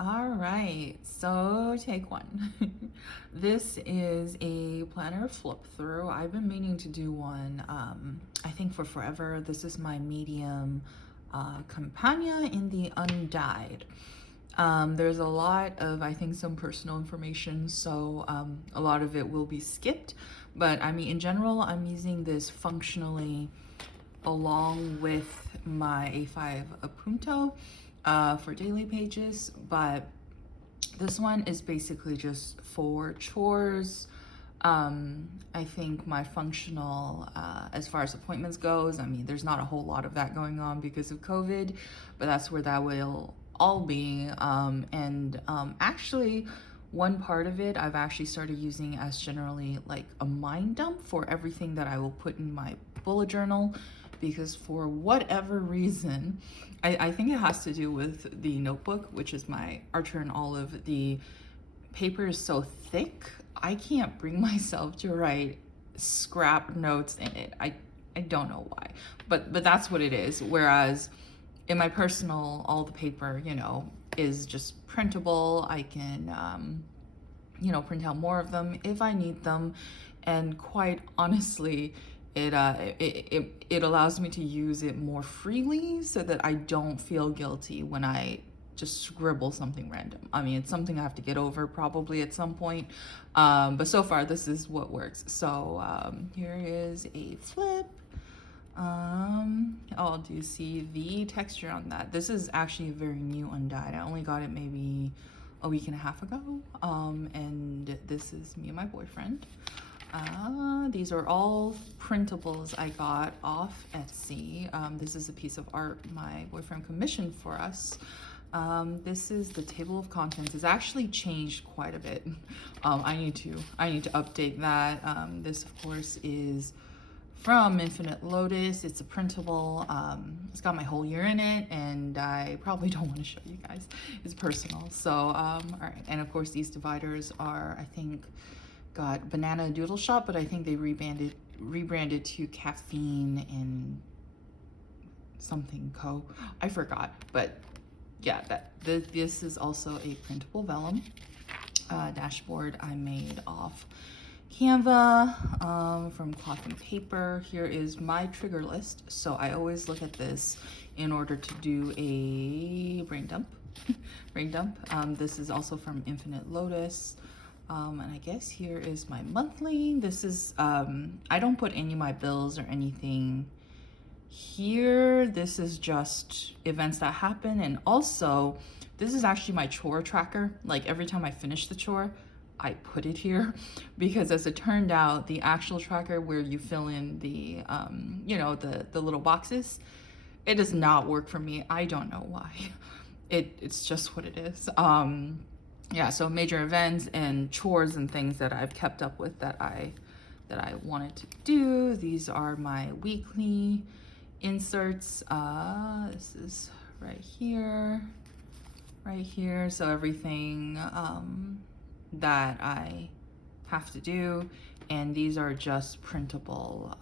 All right, so take one. This is a planner flip through. I've been meaning to do one, I think for forever. This is my medium Campagna in the undyed. There's a lot of, I think, some personal information, so a lot of it will be skipped. But I mean, in general, I'm using this functionally along with my A5 Apunto for daily pages, but this one is basically just for chores. I think my functional, as far as appointments goes, I mean, there's not a whole lot of that going on because of COVID, but that's where that will all be. Actually, one part of it I've actually started using as generally like a mind dump for everything that I will put in my bullet journal, because for whatever reason, I think it has to do with the notebook, which is my Archer and Olive. The paper is so thick, I can't bring myself to write scrap notes in it. I don't know why, but that's what it is. Whereas in my personal, all the paper, is just printable. I can, print out more of them if I need them. And quite honestly, it allows me to use it more freely so that I don't feel guilty when I just scribble something random. I mean, it's something I have to get over probably at some point. But so far, this is what works. So here is a flip. Oh, do you see the texture on that? This is actually a very new undyed. I only got it maybe a week and a half ago. And this is me and my boyfriend. These are all printables I got off Etsy. This is a piece of art my boyfriend commissioned for us. This is the table of contents. It's actually changed quite a bit. I need to update that. This of course is from Infinite Lotus. It's a printable. It's got my whole year in it, and I probably don't want to show you guys. It's personal. So, all right. And of course, these dividers are, I think, got Banana Doodle Shop, but I think they rebranded to Caffeine and something co. I forgot, but yeah, this is also a printable vellum dashboard I made off Canva from Cloth and Paper. Here is my trigger list. So I always look at this in order to do a brain dump. This is also from Infinite Lotus. And I guess here is my monthly. This is, I don't put any of my bills or anything here. This is just events that happen. And also, this is actually my chore tracker. Like every time I finish the chore, I put it here, because as it turned out, the actual tracker where you fill in the, the little boxes, it does not work for me. I don't know why. It's just what it is. Yeah, so major events and chores and things that I've kept up with that I wanted to do. These are my weekly inserts. This is right here. So everything that I have to do, and these are just printable.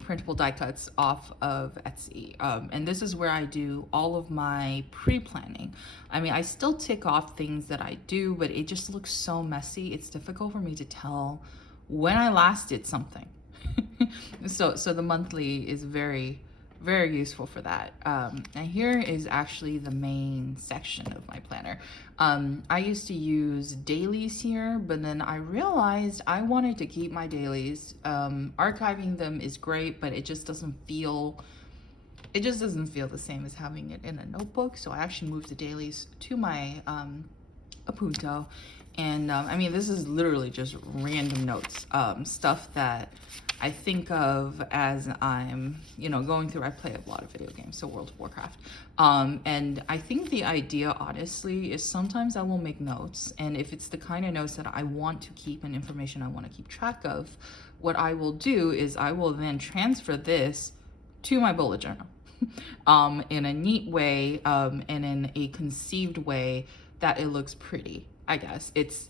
Printable die cuts off of Etsy. And this is where I do all of my pre-planning. I mean, I still tick off things that I do, but it just looks so messy. It's difficult for me to tell when I last did something. So the monthly is very, very useful for that. And here is actually the main section of my planner. I used to use dailies here, but then I realized I wanted to keep my dailies. Archiving them is great, but it just doesn't feel the same as having it in a notebook. So I actually moved the dailies to my Apunto. And I mean, this is literally just random notes, stuff that I think of as I'm, going through. I play a lot of video games, so World of Warcraft. And I think the idea, honestly, is sometimes I will make notes, and if it's the kind of notes that I want to keep and information I want to keep track of, what I will do is I will then transfer this to my bullet journal in a neat way, and in a conceived way that it looks pretty. I guess it's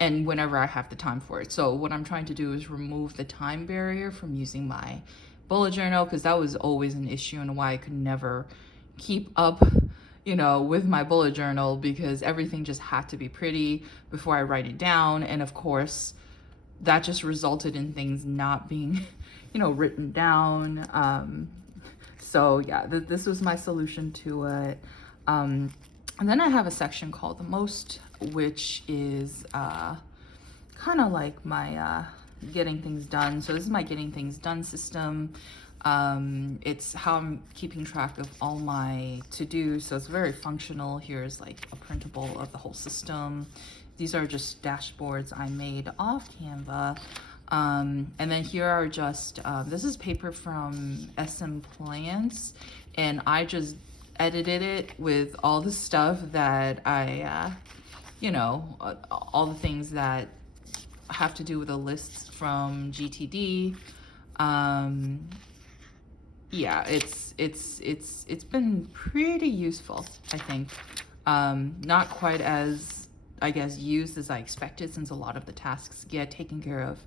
and whenever I have the time for it. So what I'm trying to do is remove the time barrier from using my bullet journal, because that was always an issue and why I could never keep up, with my bullet journal because everything just had to be pretty before I write it down. And of course, that just resulted in things not being, written down. So yeah, this was my solution to it. And then I have a section called the most, which is kind of like my getting things done. So this is my getting things done system. It's how I'm keeping track of all my to-do. So it's very functional. Here's like a printable of the whole system. These are just dashboards I made off Canva. And then here are just, this is paper from SM Plants, and I just edited it with all the stuff that I, all the things that have to do with the lists from GTD. Yeah, it's been pretty useful, I think. Not quite as, I guess, used as I expected, since a lot of the tasks get taken care of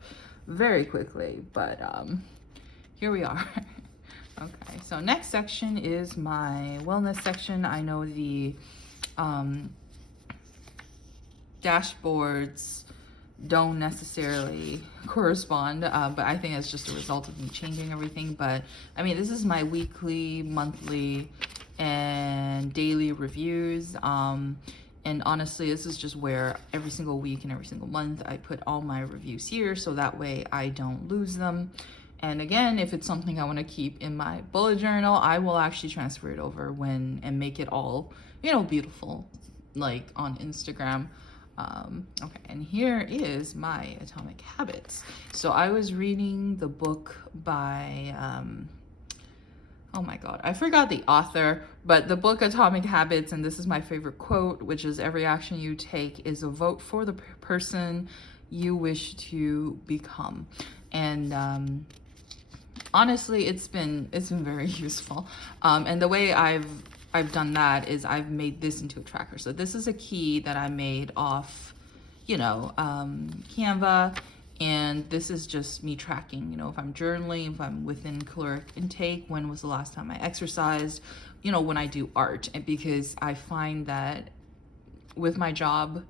very quickly, but here we are. Okay, so next section is my wellness section. I know the dashboards don't necessarily correspond, but I think it's just a result of me changing everything. But I mean, this is my weekly, monthly, and daily reviews. And honestly, this is just where every single week and every single month I put all my reviews here, so that way I don't lose them. And again, if it's something I want to keep in my bullet journal, I will actually transfer it over and make it all, beautiful, like on Instagram. Okay, and here is my Atomic Habits. So I was reading the book by, oh my God, I forgot the author, but the book Atomic Habits, and this is my favorite quote, which is, every action you take is a vote for the person you wish to become. And honestly, it's been very useful. And the way I've done that is I've made this into a tracker. So this is a key that I made off, Canva. And this is just me tracking, if I'm journaling, if I'm within caloric intake, when was the last time I exercised, when I do art. And because I find that with my job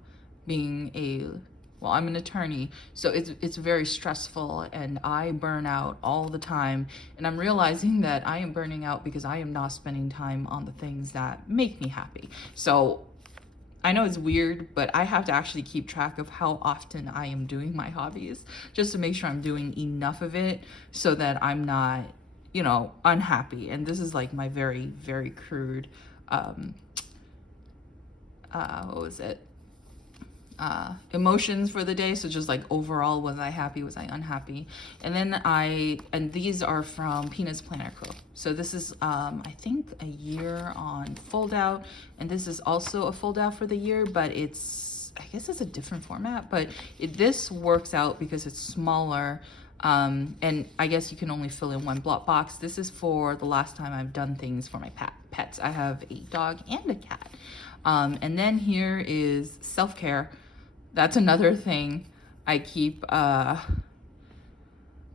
being I'm an attorney, so it's very stressful, and I burn out all the time. And I'm realizing that I am burning out because I am not spending time on the things that make me happy. So I know it's weird, but I have to actually keep track of how often I am doing my hobbies, just to make sure I'm doing enough of it so that I'm not, unhappy. And this is like my very, very crude, what was it? Emotions for the day. So just like overall, was I happy, was I unhappy? And then and these are from Peanut's Planner Co. So this is I think a year on fold out, and this is also a fold out for the year, but I guess it's a different format, but this works out because it's smaller. And I guess you can only fill in one block box. This is for the last time I've done things for my pets. I have a dog and a cat. And then here is self-care. That's another thing I keep, I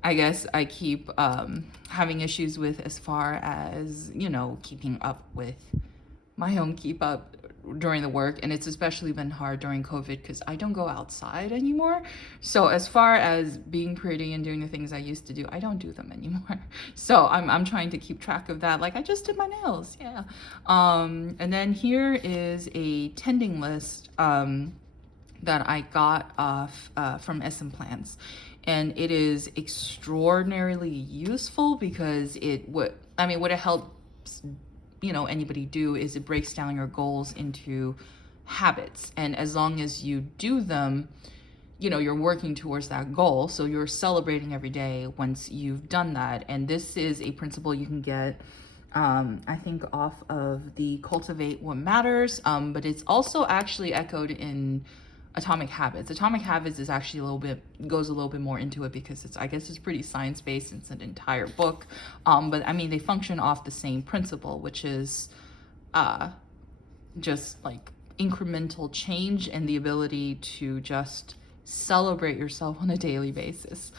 guess I keep having issues with, as far as, keeping up with my own keep up during the work. And it's especially been hard during COVID because I don't go outside anymore. So as far as being pretty and doing the things I used to do, I don't do them anymore. So I'm trying to keep track of that. Like, I just did my nails, yeah. And then here is a tending list that I got off from SM Plants. And it is extraordinarily useful because what it helps anybody do is it breaks down your goals into habits. And as long as you do them, you're working towards that goal. So you're celebrating every day once you've done that. And this is a principle you can get, I think, off of the Cultivate What Matters, but it's also actually echoed in Atomic Habits. Atomic Habits is actually goes a little bit more into it because I guess it's pretty science-based. It's an entire book. But I mean, they function off the same principle, which is just like incremental change and the ability to just celebrate yourself on a daily basis.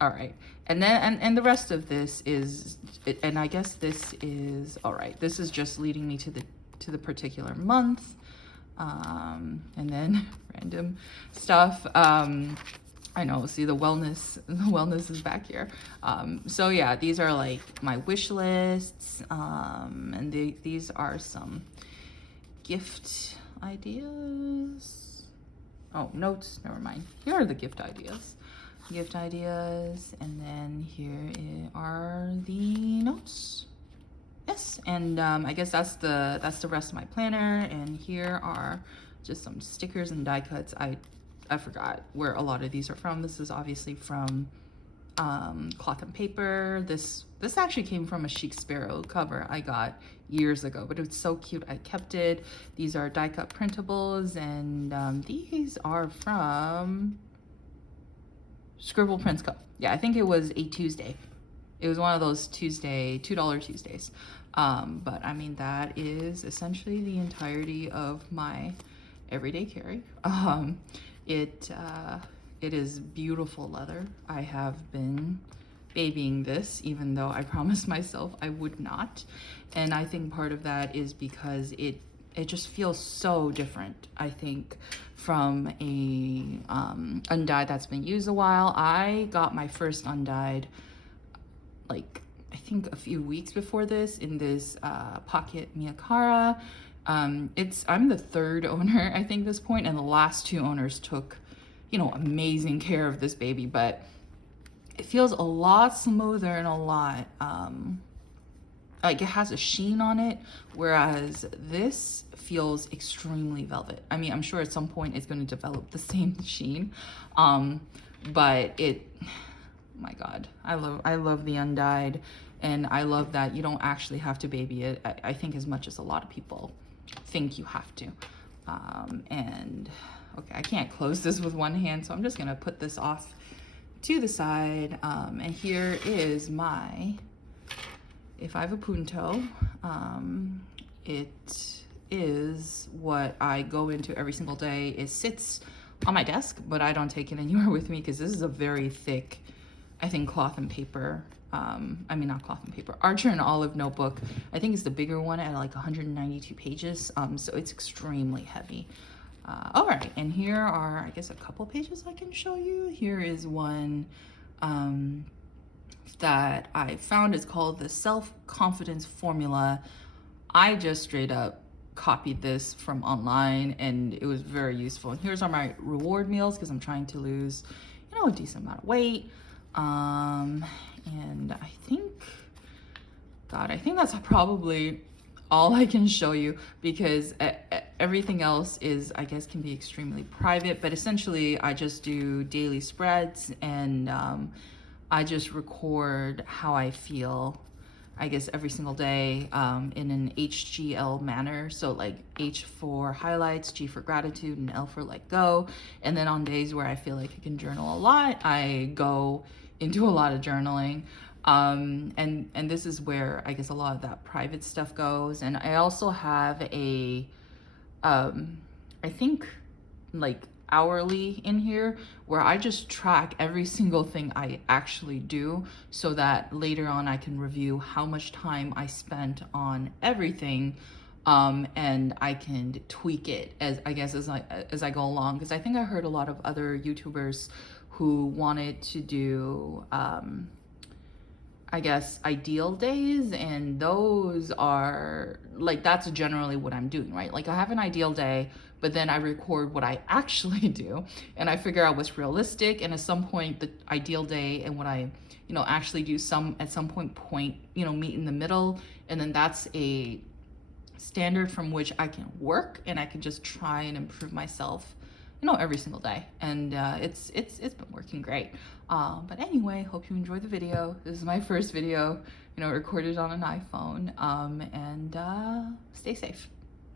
All right. And then, and the rest of this is, and I guess this is, all right, this is just leading me to the particular month. And then random stuff. I know, see the wellness is back here. So yeah, these are like my wish lists. And these are some gift ideas. Oh, notes, never mind. Here are the gift ideas. And then here are the notes. Yes, and I guess that's the rest of my planner. And here are just some stickers and die cuts. I forgot where a lot of these are from. This is obviously from Cloth and Paper. This actually came from a Chic Sparrow cover I got years ago, but it's so cute. I kept it. These are die cut printables, and these are from Scribble Prints Co. Yeah, I think it was a Tuesday. It was one of those $2 Tuesdays. But I mean, that is essentially the entirety of my everyday carry. It is beautiful leather. I have been babying this, even though I promised myself I would not. And I think part of that is because it just feels so different, I think, from a undyed that's been used a while. I got my first undyed, like, I think a few weeks before this, in this pocket Miyakara. I'm the third owner, I think, this point, and the last two owners took, you know, amazing care of this baby, but it feels a lot smoother and a lot, like it has a sheen on it, whereas this feels extremely velvet. I mean, I'm sure at some point it's going to develop the same sheen, but my God, I love the undyed, and I love that you don't actually have to baby it, I think, as much as a lot of people think you have to. And okay, I can't close this with one hand, so I'm just gonna put this off to the side. And here is my If I Have a Punto. It is what I go into every single day. It sits on my desk, but I don't take it anywhere with me because this is a very thick, I think, Cloth and Paper. I mean, not Cloth and Paper, Archer and Olive notebook. I think it's the bigger one at like 192 pages. So it's extremely heavy. All right, and here are, I guess, a couple pages I can show you. Here is one that I found. It's called the Self-Confidence Formula. I just straight up copied this from online, and it was very useful. And here's all my reward meals because I'm trying to lose, you know, a decent amount of weight. And I think, God, I think that's probably all I can show you, because everything else is, I guess, can be extremely private. But essentially, I just do daily spreads, and I just record how I feel, I guess, every single day, in an HGL manner. So like H for highlights, G for gratitude, and L for let go. And then on days where I feel like I can journal a lot, I go into a lot of journaling. And this is where I guess a lot of that private stuff goes. And I also have a, I think, like, hourly in here where I just track every single thing I actually do, so that later on I can review how much time I spent on everything, and I can tweak it as I go along. Because I think I heard a lot of other YouTubers who wanted to do I guess ideal days, and those are like, that's generally what I'm doing, right? Like, I have an ideal day, but then I record what I actually do, and I figure out what's realistic, and at some point the ideal day and what I, you know, actually do at some point, you know, meet in the middle, and then that's a standard from which I can work, and I can just try and improve myself, you know, every single day. And it's been working great. But anyway, hope you enjoyed the video. This is my first video, you know, recorded on an iPhone. And stay safe.